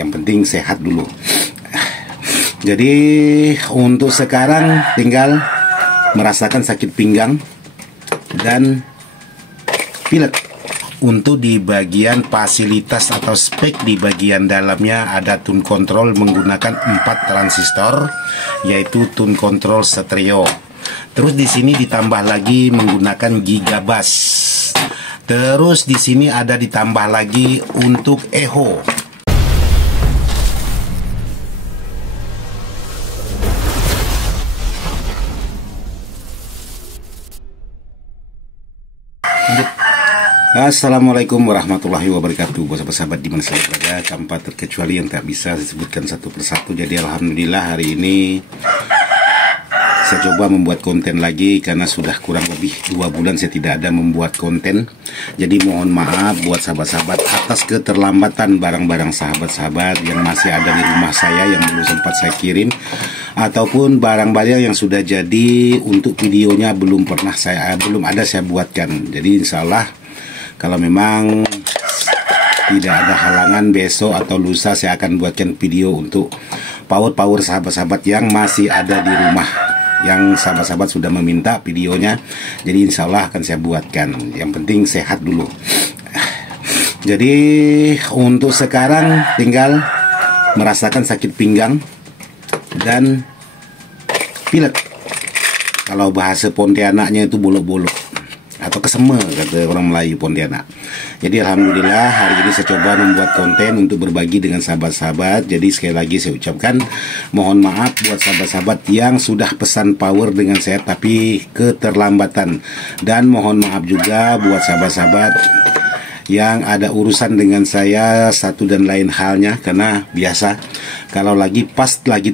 Yang penting sehat dulu. Jadi untuk sekarang tinggal merasakan sakit pinggang dan pilek. Untuk di bagian fasilitas atau spek di bagian dalamnya ada tune control menggunakan 4 transistor, yaitu tune control stereo. Terus di sini ditambah lagi menggunakan gigabass. Terus di sini ada ditambah lagi untuk echo. Assalamualaikum warahmatullahi wabarakatuh. Sahabat-sahabat di mana saja berada, tanpa terkecuali yang tak bisa disebutkan satu persatu. Jadi alhamdulillah hari ini saya coba membuat konten lagi karena sudah kurang lebih 2 bulan saya tidak ada membuat konten. Jadi mohon maaf buat sahabat-sahabat atas keterlambatan barang-barang sahabat-sahabat yang masih ada di rumah saya yang belum sempat saya kirim, ataupun barang-barang yang sudah jadi untuk videonya belum ada saya buatkan. Jadi insya Allah kalau memang tidak ada halangan, besok atau lusa saya akan buatkan video untuk power sahabat-sahabat yang masih ada di rumah, yang sahabat-sahabat sudah meminta videonya. Jadi insya Allah akan saya buatkan. Yang penting sehat dulu. Jadi untuk sekarang tinggal merasakan sakit pinggang dan pilek. Kalau bahasa Pontianaknya itu bolok-bolok atau keseme kata orang Melayu Pontianak. Jadi alhamdulillah hari ini saya coba membuat konten untuk berbagi dengan sahabat-sahabat. Jadi sekali lagi saya ucapkan mohon maaf buat sahabat-sahabat yang sudah pesan power dengan saya tapi keterlambatan, dan mohon maaf juga buat sahabat-sahabat yang ada urusan dengan saya satu dan lain halnya, karena biasa kalau lagi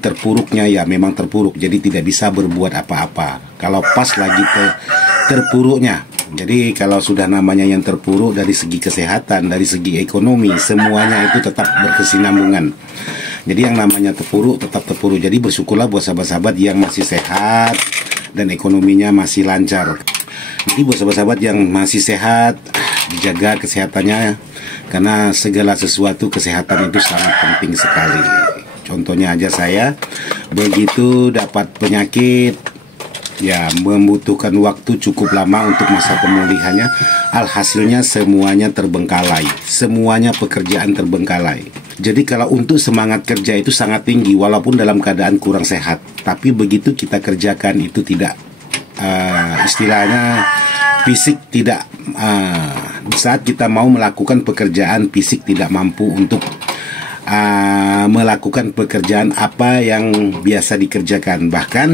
terpuruknya ya memang terpuruk, jadi tidak bisa berbuat apa-apa. Kalau pas lagi terpuruknya, jadi kalau sudah namanya yang terpuruk dari segi kesehatan, dari segi ekonomi, semuanya itu tetap berkesinambungan. Jadi yang namanya terpuruk tetap terpuruk. Jadi bersyukurlah buat sahabat-sahabat yang masih sehat dan ekonominya masih lancar. Jadi buat sahabat-sahabat yang masih sehat, dijaga kesehatannya, karena segala sesuatu kesehatan itu sangat penting sekali. Contohnya aja saya begitu dapat penyakit, ya membutuhkan waktu cukup lama untuk masa pemulihannya. Alhasilnya semuanya terbengkalai, semuanya pekerjaan terbengkalai. Jadi kalau untuk semangat kerja itu sangat tinggi walaupun dalam keadaan kurang sehat. Tapi begitu kita kerjakan itu tidak istilahnya fisik tidak saat kita mau melakukan pekerjaan, fisik tidak mampu untuk melakukan pekerjaan apa yang biasa dikerjakan. Bahkan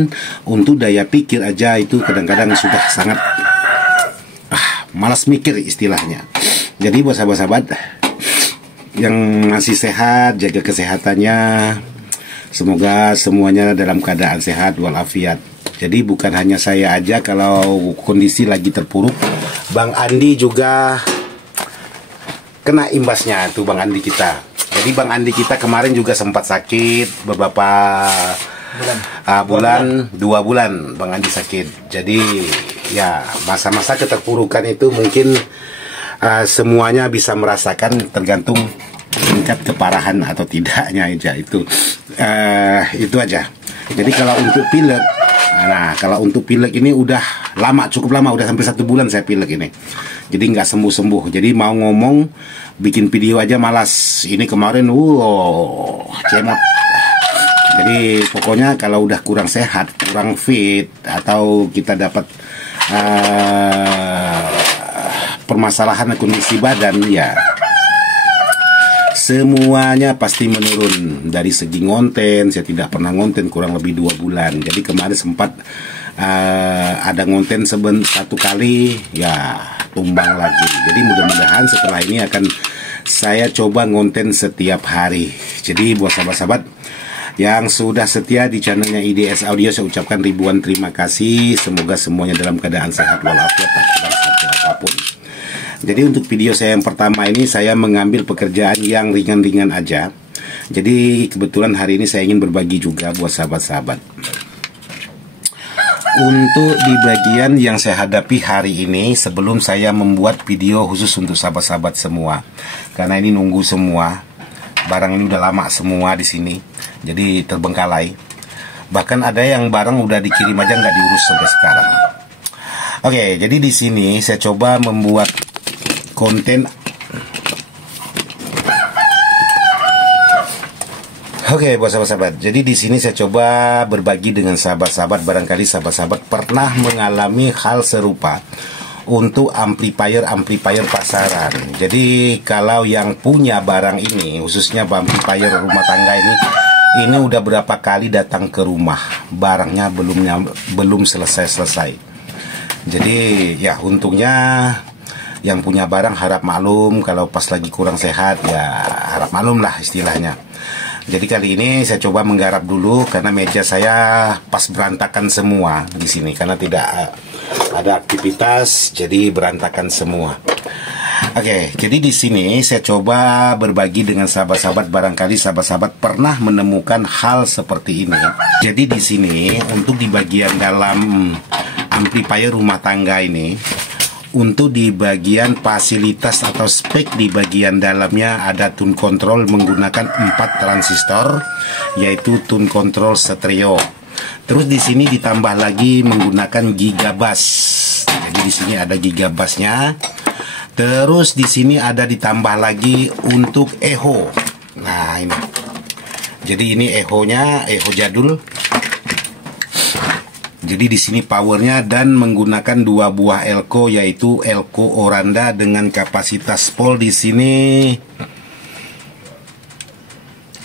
untuk daya pikir aja itu kadang-kadang sudah sangat malas mikir istilahnya. Jadi buat sahabat-sahabat yang masih sehat, jaga kesehatannya. Semoga semuanya dalam keadaan sehat walafiat. Jadi bukan hanya saya aja kalau kondisi lagi terpuruk, Bang Andi juga kena imbasnya tuh, Bang Andi kita. Jadi Bang Andi kita kemarin juga sempat sakit beberapa bulan, 2 bulan Bang Andi sakit. Jadi ya masa-masa keterpurukan itu mungkin semuanya bisa merasakan, tergantung tingkat keparahan atau tidaknya aja itu aja. Jadi kalau untuk pilek, kalau untuk pilek ini udah lama, cukup lama, udah sampai 1 bulan saya pilek ini. Jadi nggak sembuh-sembuh. Jadi mau ngomong, bikin video aja malas. Ini kemarin, cemot. Jadi pokoknya kalau udah kurang sehat, kurang fit, atau kita dapat permasalahan kondisi badan, ya semuanya pasti menurun. Dari segi ngonten, saya tidak pernah ngonten kurang lebih 2 bulan. Jadi kemarin sempat ada ngonten 1 kali, ya tumbang lagi. Jadi mudah-mudahan setelah ini akan saya coba ngonten setiap hari. Jadi buat sahabat-sahabat yang sudah setia di channelnya IDS Audio, saya ucapkan ribuan terima kasih. Semoga semuanya dalam keadaan sehat walafiat, tak kurang satu apapun. Jadi untuk video saya yang pertama ini saya mengambil pekerjaan yang ringan-ringan aja. Jadi kebetulan hari ini saya ingin berbagi juga buat sahabat-sahabat. Untuk di bagian yang saya hadapi hari ini, sebelum saya membuat video khusus untuk sahabat-sahabat semua, karena ini nunggu semua, barang ini udah lama semua di sini, jadi terbengkalai. Bahkan ada yang barang udah dikirim aja nggak diurus sampai sekarang. Oke, jadi di sini saya coba membuat konten. Oke, buat sahabat-sahabat. Jadi di sini saya coba berbagi dengan sahabat-sahabat, barangkali sahabat-sahabat pernah mengalami hal serupa untuk amplifier pasaran. Jadi kalau yang punya barang ini, khususnya amplifier rumah tangga ini udah berapa kali datang ke rumah, barangnya belum selesai. Jadi ya untungnya yang punya barang harap maklum, kalau pas lagi kurang sehat ya harap maklum lah istilahnya. Jadi kali ini saya coba menggarap dulu karena meja saya pas berantakan semua di sini karena tidak ada aktivitas, jadi berantakan semua. Oke, jadi di sini saya coba berbagi dengan sahabat-sahabat, barangkali sahabat-sahabat pernah menemukan hal seperti ini. Jadi di sini untuk di bagian dalam amplifier rumah tangga ini, untuk di bagian fasilitas atau spek di bagian dalamnya ada tune control menggunakan 4 transistor, yaitu tune control stereo. Terus di sini ditambah lagi menggunakan gigabass. Jadi di sini ada gigabassnya. Terus di sini ada ditambah lagi untuk echo. Nah ini. Jadi ini echo-nya, echo jadul. Jadi di sini powernya dan menggunakan 2 buah elko, yaitu elko Oranda dengan kapasitas pol di sini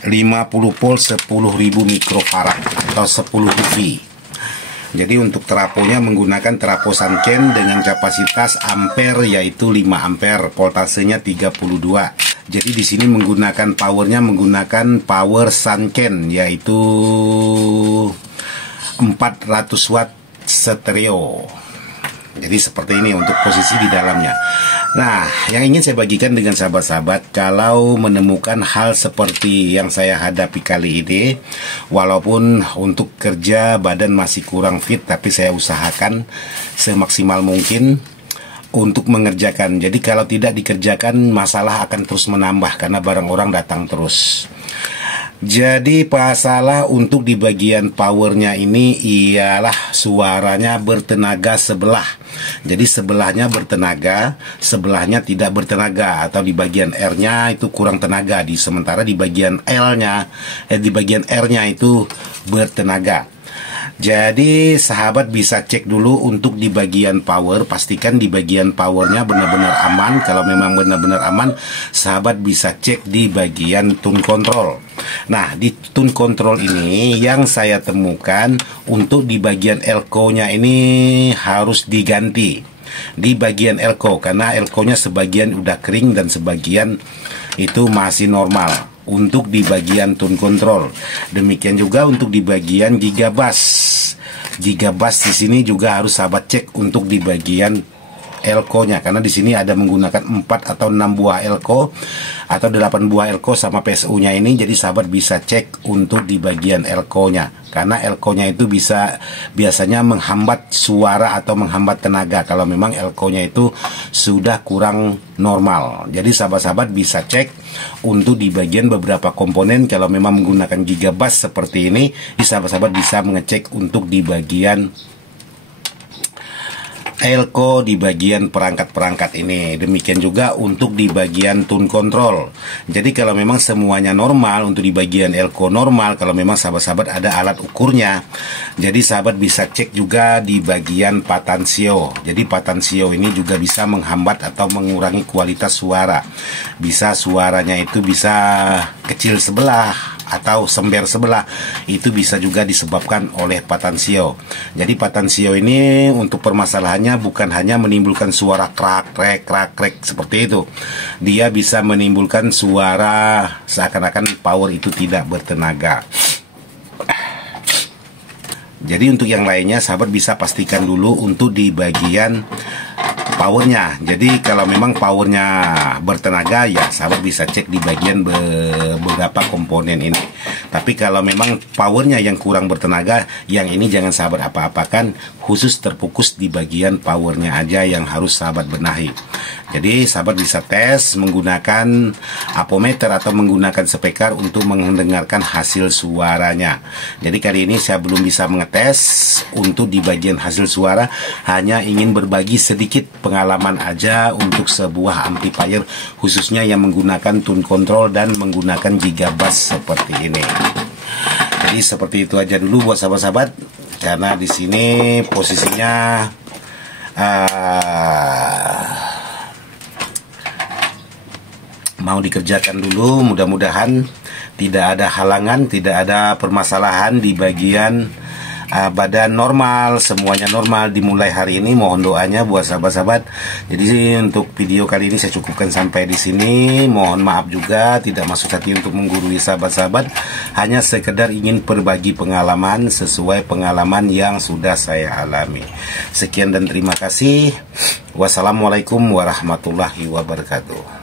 50 volt 10.000 mikrofarad atau 10 dV. Jadi untuk teraponya menggunakan terapo Sanken dengan kapasitas ampere yaitu 5 ampere, voltasenya 32. Jadi di sini menggunakan powernya menggunakan power Sanken yaitu 400 watt stereo. Jadi seperti ini untuk posisi di dalamnya. Nah, yang ingin saya bagikan dengan sahabat-sahabat, kalau menemukan hal seperti yang saya hadapi kali ini, walaupun untuk kerja badan masih kurang fit, tapi saya usahakan semaksimal mungkin untuk mengerjakan. Jadi kalau tidak dikerjakan, masalah akan terus menambah karena barang orang datang terus. Jadi masalah untuk di bagian powernya ini ialah suaranya bertenaga sebelah. Jadi sebelahnya bertenaga, sebelahnya tidak bertenaga, atau di bagian R-nya itu kurang tenaga, sementara di bagian L-nya, di bagian R-nya itu bertenaga. Jadi sahabat bisa cek dulu untuk di bagian power, pastikan di bagian powernya benar-benar aman. Kalau memang benar-benar aman, sahabat bisa cek di bagian tune control. Nah, di tune control ini yang saya temukan untuk di bagian elko-nya ini harus diganti. Di bagian elko, karena elko-nya sebagian udah kering dan sebagian itu masih normal. Untuk di bagian tune control, demikian juga untuk di bagian gigabass. Gigabass di sini juga harus sahabat cek untuk di bagian elko-nya, karena di sini ada menggunakan 4 atau 6 buah elko atau 8 buah elko sama PSU-nya ini. Jadi sahabat bisa cek untuk di bagian elko-nya, karena elko-nya itu biasanya menghambat suara atau menghambat tenaga kalau memang elko-nya itu sudah kurang normal. Jadi sahabat-sahabat bisa cek untuk di bagian beberapa komponen. Kalau memang menggunakan gigabass seperti ini, sahabat-sahabat bisa mengecek untuk di bagian elko di bagian perangkat-perangkat ini. Demikian juga untuk di bagian tune control. Jadi kalau memang semuanya normal, untuk di bagian elko normal, kalau memang sahabat-sahabat ada alat ukurnya, jadi sahabat bisa cek juga di bagian patansio. Jadi patansio ini juga bisa menghambat atau mengurangi kualitas suara. Bisa suaranya itu bisa kecil sebelah atau sember sebelah, itu bisa juga disebabkan oleh patansio. Jadi patansio ini untuk permasalahannya bukan hanya menimbulkan suara krak krek seperti itu, dia bisa menimbulkan suara seakan-akan power itu tidak bertenaga. Jadi untuk yang lainnya sahabat bisa pastikan dulu untuk di bagian powernya. Jadi kalau memang powernya bertenaga, ya sahabat bisa cek di bagian beberapa komponen ini. Tapi kalau memang powernya yang kurang bertenaga, yang ini jangan sahabat apa-apakan, khusus terfokus di bagian powernya aja yang harus sahabat benahi. Jadi sahabat bisa tes menggunakan apometer atau menggunakan speaker untuk mendengarkan hasil suaranya. Jadi kali ini saya belum bisa mengetes untuk di bagian hasil suara, hanya ingin berbagi sedikit pengalaman aja untuk sebuah amplifier khususnya yang menggunakan tune control dan menggunakan gigabass seperti ini. Jadi seperti itu aja dulu buat sahabat-sahabat, karena di sini posisinya mau dikerjakan dulu. Mudah-mudahan tidak ada halangan, tidak ada permasalahan di bagian badan normal, semuanya normal dimulai hari ini. Mohon doanya buat sahabat-sahabat. Jadi untuk video kali ini saya cukupkan sampai di sini. Mohon maaf juga tidak maksud hati untuk menggurui sahabat-sahabat, hanya sekedar ingin berbagi pengalaman sesuai pengalaman yang sudah saya alami. Sekian dan terima kasih. Wassalamualaikum warahmatullahi wabarakatuh.